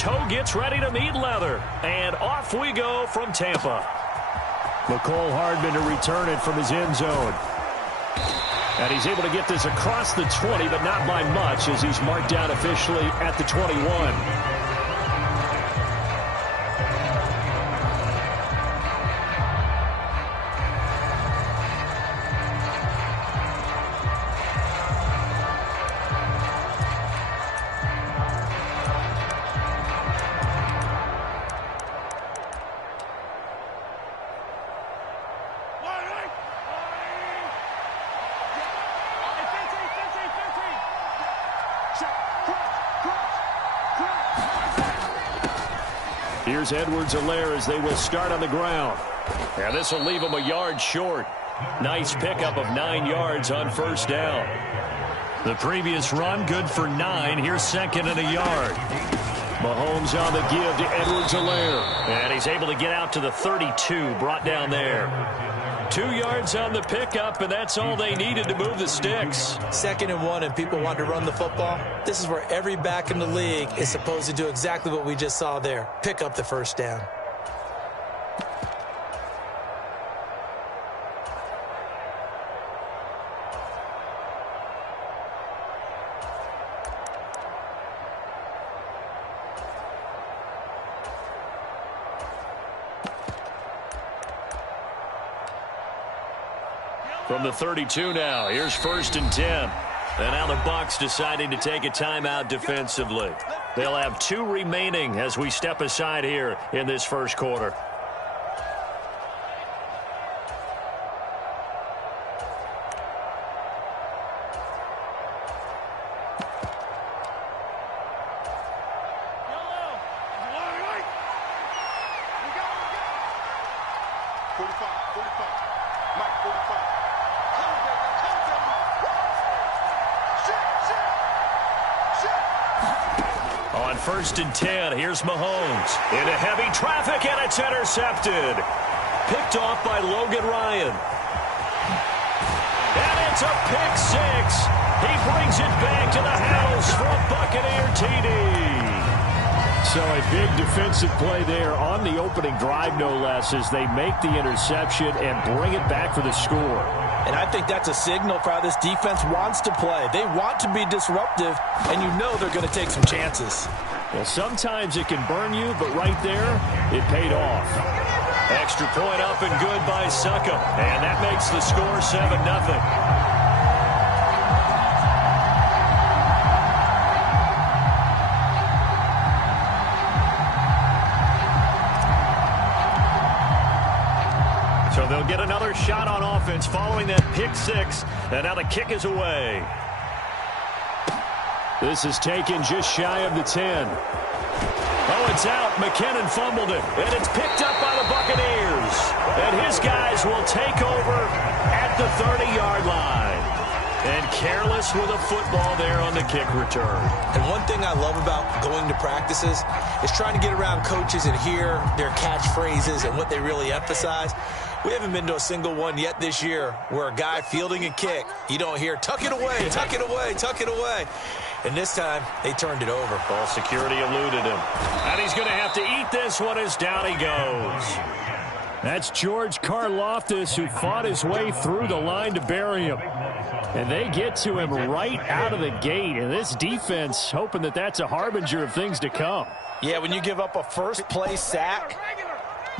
toe gets ready to meet leather. And off we go from Tampa. McCole Hardman to return it from his end zone. And he's able to get this across the 20, but not by much as he's marked down officially at the 21. Here's Edwards-Helaire as they will start on the ground. And this will leave them a yard short. Nice pickup of 9 yards on first down. The previous run, good for 9. Here's second and a yard. Mahomes on the give to Edwards-Helaire. And he's able to get out to the 32, brought down there. 2 yards on the pickup, and that's all they needed to move the sticks. 2nd and 1, and people want to run the football. This is where every back in the league is supposed to do exactly what we just saw there. Pick up the first down. From the 32 now, here's 1st and 10. And now the Bucs deciding to take a timeout defensively. They'll have 2 remaining as we step aside here in this first quarter. On 1st and 10, here's Mahomes. Into heavy traffic, and it's intercepted. Picked off by Logan Ryan. And it's a pick 6. He brings it back to the house for a Buccaneer TD. So a big defensive play there on the opening drive, no less, as they make the interception and bring it back for the score. And I think that's a signal for how this defense wants to play. They want to be disruptive, and you know they're going to take some chances. Well, sometimes it can burn you, but right there, it paid off. Extra point up and good by Succop. And that makes the score 7-0. So they'll get another shot on offense following that pick 6. And now the kick is away. This is taken just shy of the 10. Oh, it's out. McKinnon fumbled it. And it's picked up by the Buccaneers. And his guys will take over at the 30-yard line. And careless with a football there on the kick return. And one thing I love about going to practices is trying to get around coaches and hear their catchphrases and what they really emphasize. We haven't been to a single one yet this year where a guy fielding a kick, you don't hear, tuck it away, tuck it away, tuck it away. And this time, they turned it over. Ball security eluded him. And he's going to have to eat this one as down he goes. That's George Karlaftis, who fought his way through the line to bury him. And they get to him right out of the gate. And this defense hoping that that's a harbinger of things to come. Yeah, when you give up a first-play sack,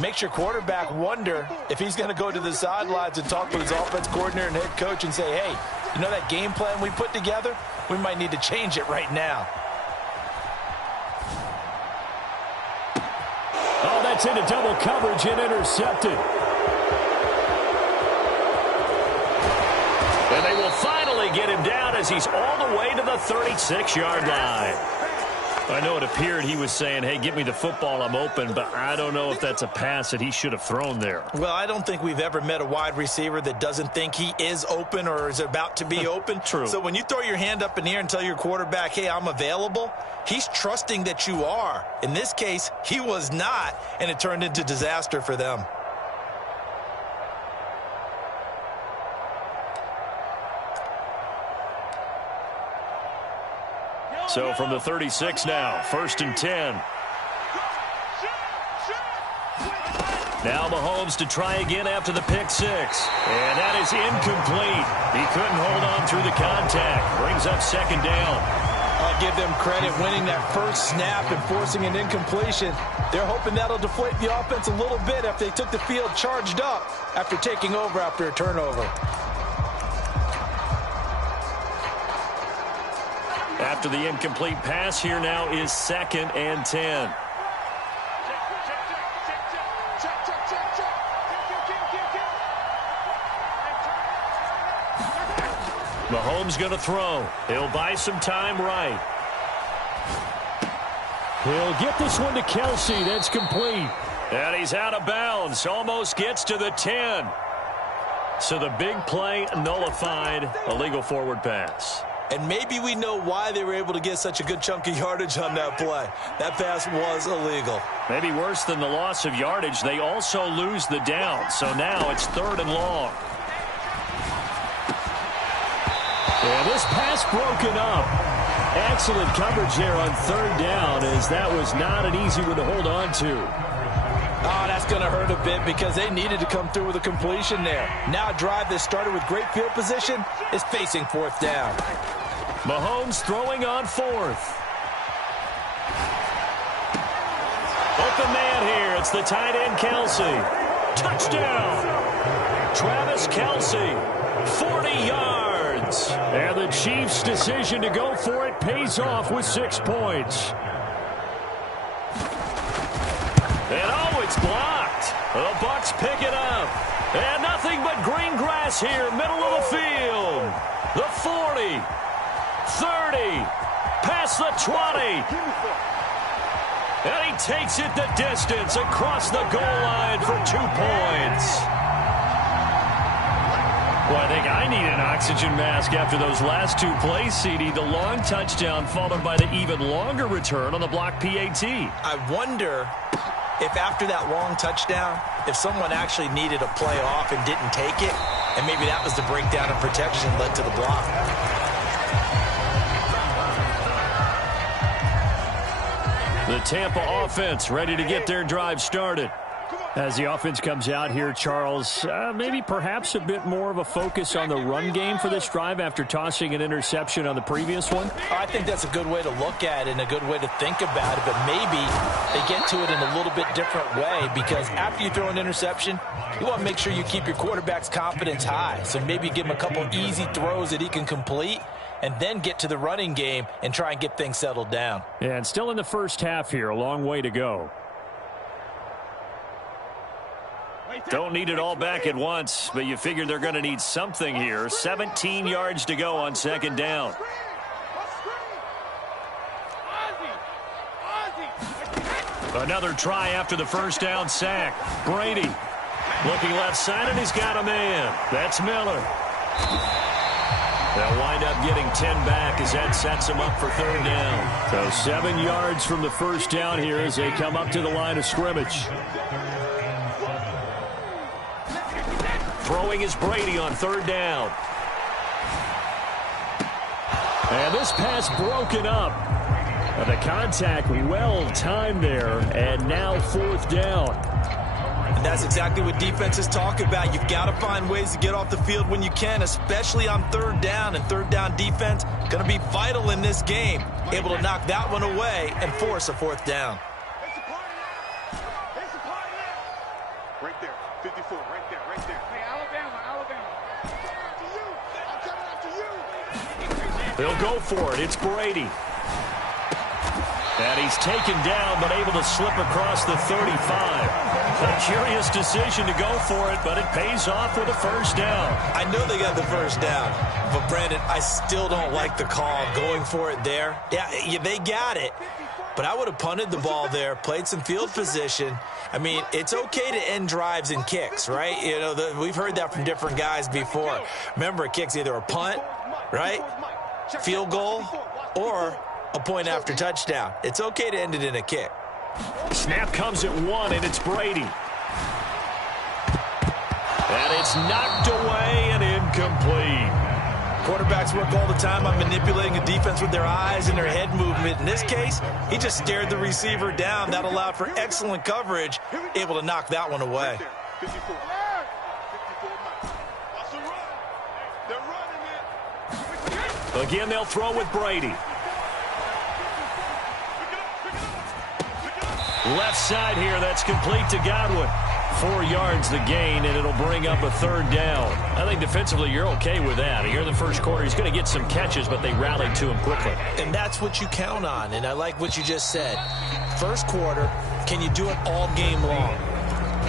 makes your quarterback wonder if he's going to go to the sidelines and talk to his offense coordinator and head coach and say, hey, you know that game plan we put together? We might need to change it right now. Oh, that's into double coverage and intercepted. And they will finally get him down as he's all the way to the 36-yard line. I know it appeared he was saying, hey, give me the football, I'm open, but I don't know if that's a pass that he should have thrown there. Well, I don't think we've ever met a wide receiver that doesn't think he is open or is about to be open. True. So when you throw your hand up in the air and tell your quarterback, hey, I'm available, he's trusting that you are. In this case, he was not, and it turned into disaster for them. So from the 36 now, 1st and 10. Now Mahomes to try again after the pick six. And that is incomplete. He couldn't hold on through the contact. Brings up second down. I'll give them credit winning that first snap and forcing an incompletion. They're hoping that'll deflate the offense a little bit after they took the field charged up after taking over after a turnover. After the incomplete pass, here now is 2nd and 10. Mahomes going to throw. He'll buy some time right. He'll get this one to Kelsey. That's complete. And he's out of bounds. Almost gets to the 10. So the big play nullified. Illegal forward pass. And maybe we know why they were able to get such a good chunk of yardage on that play. That pass was illegal. Maybe worse than the loss of yardage, they also lose the down. So now it's 3rd and long. And this pass broken up. Excellent coverage there on 3rd down, as that was not an easy one to hold on to. Oh, that's going to hurt a bit because they needed to come through with a completion there. Now a drive that started with great field position is facing 4th down. Mahomes throwing on 4th. Open man here. It's the tight end, Kelsey. Touchdown. Travis Kelsey, 40 yards. And the Chiefs' decision to go for it pays off with 6 points. And oh, it's blocked. The Bucs pick it up. And nothing but green grass here, middle of the field. The 40, 30, past the 20. And he takes it the distance across the goal line for 2 points. Well, I think I need an oxygen mask after those last 2 plays, CD. The long touchdown followed by the even longer return on the block PAT. I wonder if after that long touchdown, if someone actually needed a play off and didn't take it, and maybe that was the breakdown in protection led to the block. The Tampa offense ready to get their drive started. As the offense comes out here, Charles, maybe perhaps a bit more of a focus on the run game for this drive after tossing an interception on the previous one? I think that's a good way to look at it and a good way to think about it, but maybe they get to it in a little bit different way because after you throw an interception, you want to make sure you keep your quarterback's confidence high. So maybe give him a couple easy throws that he can complete and then get to the running game and try and get things settled down. Yeah, and still in the first half here, a long way to go. Don't need it all back at once, but you figure they're going to need something here. 17 yards to go on 2nd down. Another try after the first down sack. Brady looking left side, and he's got a man. That's Miller. They'll wind up getting 10 back as that sets them up for 3rd down. So 7 yards from the first down here as they come up to the line of scrimmage. Throwing is Brady on 3rd down. And this pass broken up. The contact well timed there, and now 4th down. And that's exactly what defenses talk about. You've got to find ways to get off the field when you can, especially on 3rd down. And 3rd down defense going to be vital in this game. Able to knock that one away and force a 4th down. Right there, 54, right there, right there. Hey, Alabama. They'll go for it. It's Brady. And he's taken down, but able to slip across the 35. A curious decision to go for it, but it pays off with a 1st down. I know they got the 1st down, but Brandon, I still don't like the call going for it there. Yeah, they got it, but I would have punted the ball there, played some field position. I mean, it's okay to end drives and kicks, right? You know, we've heard that from different guys before. Remember, a kick's either a punt, right, field goal, or a point after touchdown. It's okay to end it in a kick. Snap comes at 1, and it's Brady. And it's knocked away and incomplete. Quarterbacks work all the time on manipulating a defense with their eyes and their head movement. In this case, he just stared the receiver down. That allowed for excellent coverage, able to knock that one away. 54. 54 miles. Watch the run. They're running it. Again, they'll throw with Brady. Left side here, that's complete to Godwin. 4 yards the gain, and it'll bring up a third down. I think defensively you're okay with that. Here in the first quarter, he's going to get some catches, but they rallied to him quickly. And that's what you count on, and I like what you just said. First quarter, can you do it all game long?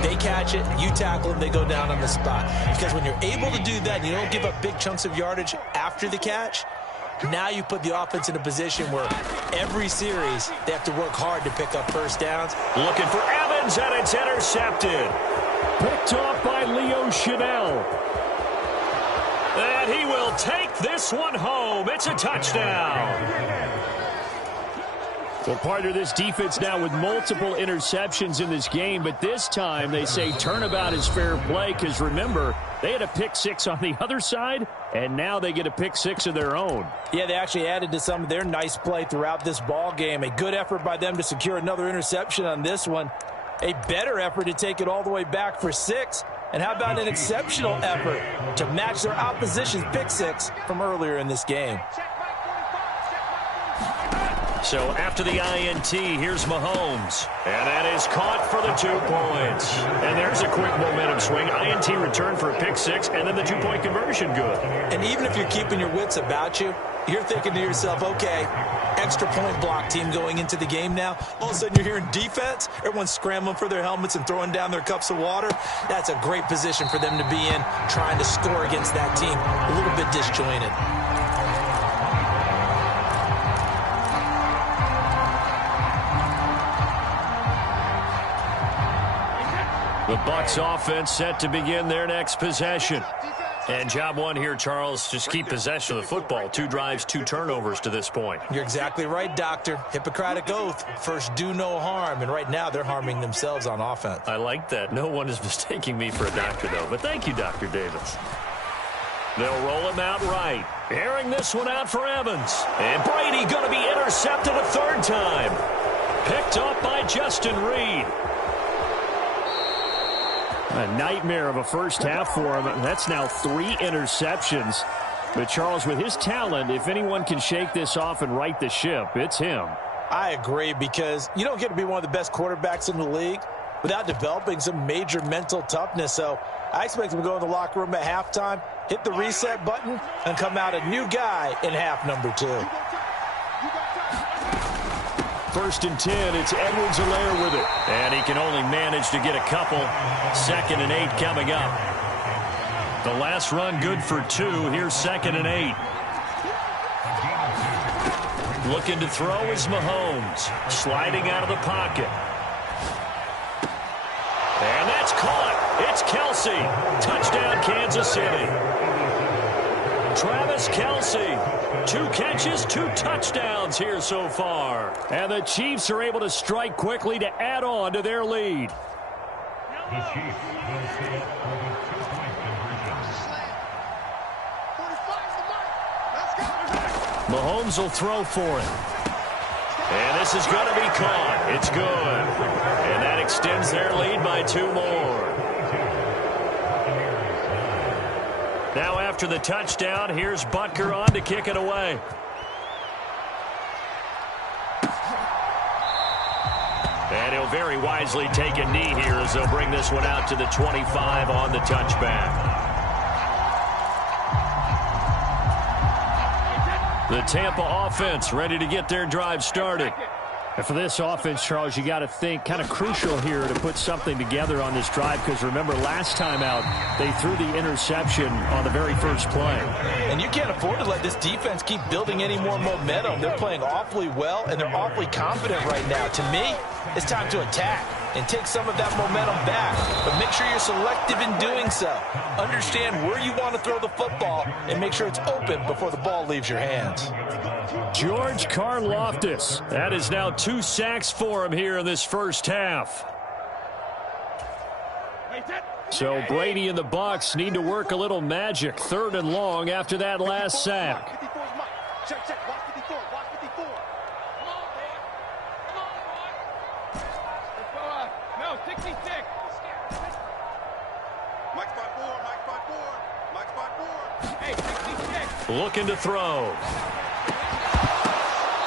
They catch it, you tackle them, they go down on the spot. Because when you're able to do that and you don't give up big chunks of yardage after the catch, now you put the offense in a position where every series they have to work hard to pick up first downs. Looking for Evans, and it's intercepted. Picked off by Leo Chanel. And he will take this one home. It's a touchdown. Well, part of this defense now with multiple interceptions in this game, but this time they say turnabout is fair play because, remember, they had a pick six on the other side, and now they get a pick six of their own. Yeah, they actually added to some of their nice play throughout this ball game. A good effort by them to secure another interception on this one. A better effort to take it all the way back for 6. And how about an exceptional effort to match their opposition's pick six from earlier in this game? So after the INT, here's Mahomes. And that is caught for the 2 points. And there's a quick momentum swing. INT return for a pick six, and then the 2-point conversion good. And even if you're keeping your wits about you, you're thinking to yourself, okay, extra point block team going into the game now. All of a sudden you're hearing defense. Everyone's scrambling for their helmets and throwing down their cups of water. That's a great position for them to be in, trying to score against that team. A little bit disjointed. The Bucs offense set to begin their next possession. And job one here, Charles, just keep possession of the football. 2 drives, 2 turnovers to this point. You're exactly right, Doctor. Hippocratic oath. First, do no harm. And right now, they're harming themselves on offense. I like that. No one is mistaking me for a doctor, though. But thank you, Dr. Davis. They'll roll him out right. Airing this one out for Evans. And Brady going to be intercepted a 3rd time. Picked up by Justin Reed. A nightmare of a first half for him. That's now 3 interceptions. But Charles, with his talent, if anyone can shake this off and right the ship, it's him. I agree, because you don't get to be one of the best quarterbacks in the league without developing some major mental toughness. So I expect him to go in the locker room at halftime, hit the reset button, and come out a new guy in half number 2. 1st and 10, it's Edwards-Helaire with it. And he can only manage to get a couple. 2nd and 8 coming up. The last run good for 2. Here's 2nd and 8. Looking to throw is Mahomes. Sliding out of the pocket. And that's caught. It's Kelsey. Touchdown, Kansas City. Travis Kelsey. 2 catches, 2 touchdowns here so far. And the Chiefs are able to strike quickly to add on to their lead. Mahomes will throw for it. And this is going to be caught. It's good. And that extends their lead by 2 more. Now after the touchdown, here's Butker on to kick it away. And he'll very wisely take a knee here as they'll bring this one out to the 25 on the touchback. The Tampa offense ready to get their drive started. And for this offense, Charles, you got to think kind of crucial here to put something together on this drive, because remember last time out they threw the interception on the very first play. And you can't afford to let this defense keep building any more momentum. They're playing awfully well, and they're awfully confident right now. To me, it's time to attack and take some of that momentum back. But make sure you're selective in doing so. Understand where you want to throw the football and make sure it's open before the ball leaves your hands. George Karlaftis. That is now 2 sacks for him here in this first half. So Brady and the Bucs need to work a little magic. 3rd and long after that last sack. Check, check. Watch 54. Watch 54. Come on, man. Come on, boy. No, 66. Mike's by 4. Mike's by 4. Mike's by 4. Hey, 66. Looking to throw.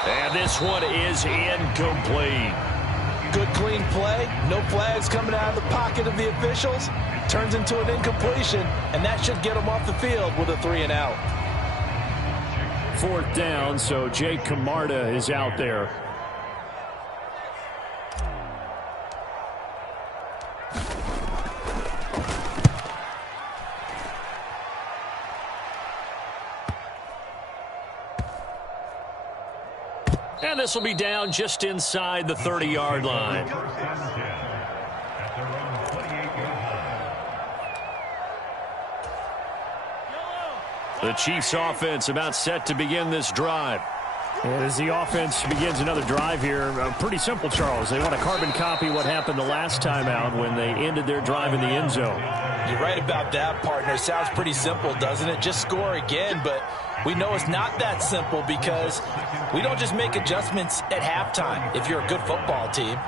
And this one is incomplete. Good clean play. No flags coming out of the pocket of the officials. Turns into an incompletion, and that should get them off the field with a 3-and-out. 4th down, so Jake Camarda is out there. And this will be down just inside the 30-yard line. The Chiefs offense about set to begin this drive. And as the offense begins another drive here, pretty simple, Charles. They want to carbon copy what happened the last time out when they ended their drive in the end zone. You're right about that, partner. Sounds pretty simple, doesn't it? Just score again, but we know it's not that simple because we don't just make adjustments at halftime if you're a good football team.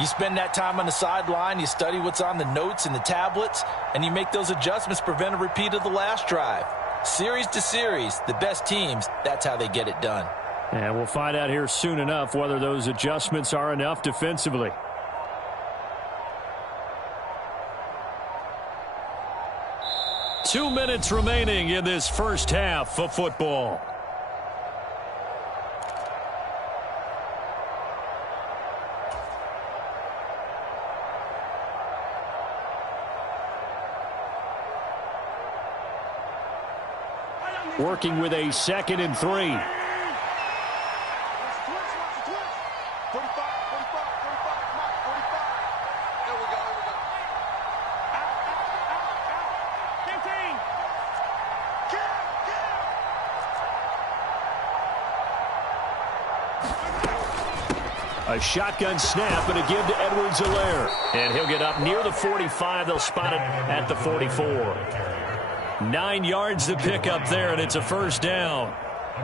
You spend that time on the sideline, you study what's on the notes and the tablets, and you make those adjustments, prevent a repeat of the last drive. Series to series, the best teams, that's how they get it done. And we'll find out here soon enough whether those adjustments are enough defensively. Two minutes remaining in this first half of football. Working with a 2nd and 3. 45, 45, 45. Mike, 45. There we go, here we go. Out. 15. Kill. A shotgun snap and a give to Edwards-Helaire. And he'll get up near the 45. They'll spot it at the 44. 9 yards to pick up there, and it's a first down.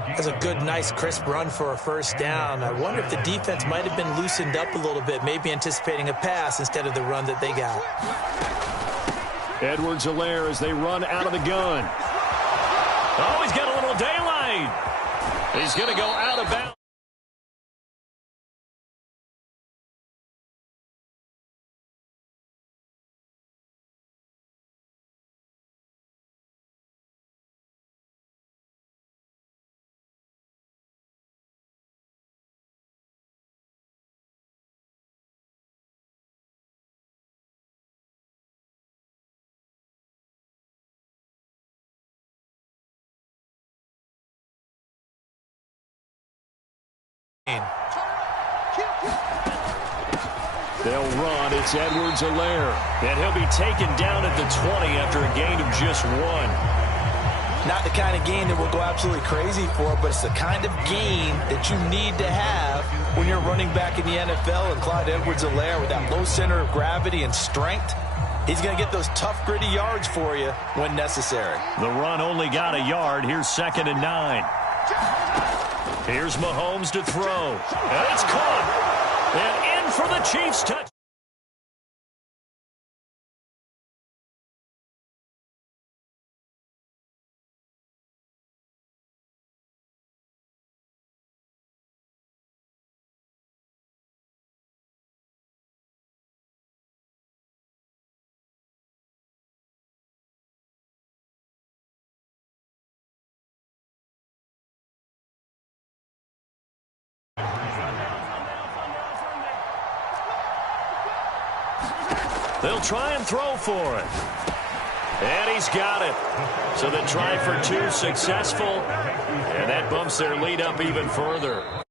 That's a good, nice, crisp run for a first down. I wonder if the defense might have been loosened up a little bit, maybe anticipating a pass instead of the run that they got. Edwards-Helaire as they run out of the gun. Oh, he's got a little daylight. He's going to go out of bounds. They'll run. It's Edwards-Helaire. And he'll be taken down at the 20 after a gain of just 1. Not the kind of gain that we'll go absolutely crazy for, but it's the kind of gain that you need to have when you're running back in the NFL. And Clyde Edwards-Helaire, with that low center of gravity and strength, he's going to get those tough, gritty yards for you when necessary. The run only got a yard. Here's 2nd and 9. Here's Mahomes to throw. And it's caught. And in for the Chiefs touch. They'll try and throw for it. And he's got it. So the try for 2 successful. And that bumps their lead up even further.